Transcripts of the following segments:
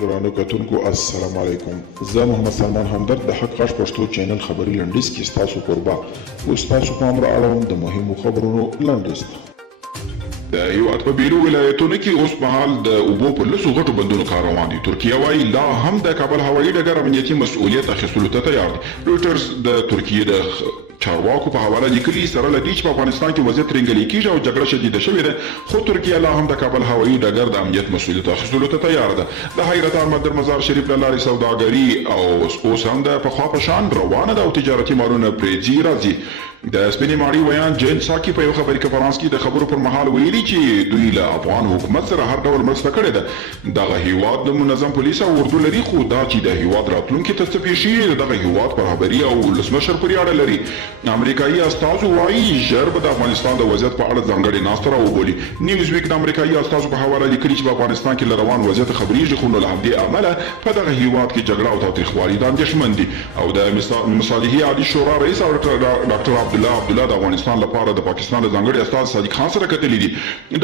درانه کتونکو السلام علیکم. زه محمد سلمان همدرد د حق غږ پښتو چینل خبري لنډیز کې ستاسو کوربه اوس تاسو پام را اړوم د مهمو خبرونو لنډیز ته. د هیواد په بیرو ولایتونو کې اوس مهال د اوبو په لسو غټو بندونو کار روان دي. ترکیه وایي لا هم د کابل هوایي ډګر امنیتي مسؤلیت اخیستلو ته تیار دی. رویټرز د ترکیې د چارواکو په حواله لیکلي سره له دې چې په افغانستان کې وضعیت ترنګلې کیږي او جګړه شدیده شوې ده، خو ترکیه لا هم د کابل هوایي ډګر د امنیت مسؤلیت اخیستلو ته تیار ده. د حضرت احمد مزار شریف له لارې سوداګري او اوس هم د پخوا په شان روانه ده او تجارتي مالونه پرې ځي راځي. د سپینې ماڼۍ ویان جین ساکي په یو خبري کنفرانس کې د خبرو پر مهال ویلي چې دوی له افغان حکومت سره هر ډول مرسته کړې ده. دغه هیواد د منظم پولیس او اردو لري، خو دا چې د هیواد راتلونکي ته څه پیښیږي دغه هیواد پر خبري او ولسمشر پورې اړه لري. امریکایي استازو وایي ژر به د افغانستان د وضعیت په اړه ځانګړې ناسته راوبولي. نیوز ویک د امریکایي استازو په حواله لیکلي چې په افغانستان کې له روان وضعیت خبرېږي، خو نو له همدې امله په دغه هیواد کې جګړه او تاوتریخوالي د اندېښمن دي. او د مصالحې عالي شورا رئیس ډاکټر عبدالله د افغانستان لپاره د پاکستان د ځانګړي استاذ صادق خان سره کتلي دي.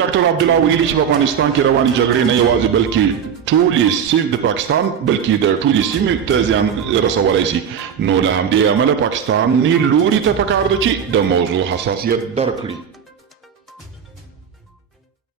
ډاکټر عبدالله ویلي چې په افغانستان کې روانې جګړې نه یوازې بلکې ټولې سیمې د پاکستان بلکې د ټولې سیمې ته زیان رسولی شي. نو له همدې امله پاکستاني لوري ته پکار ده چې د موضوع حساسیت درک کړي.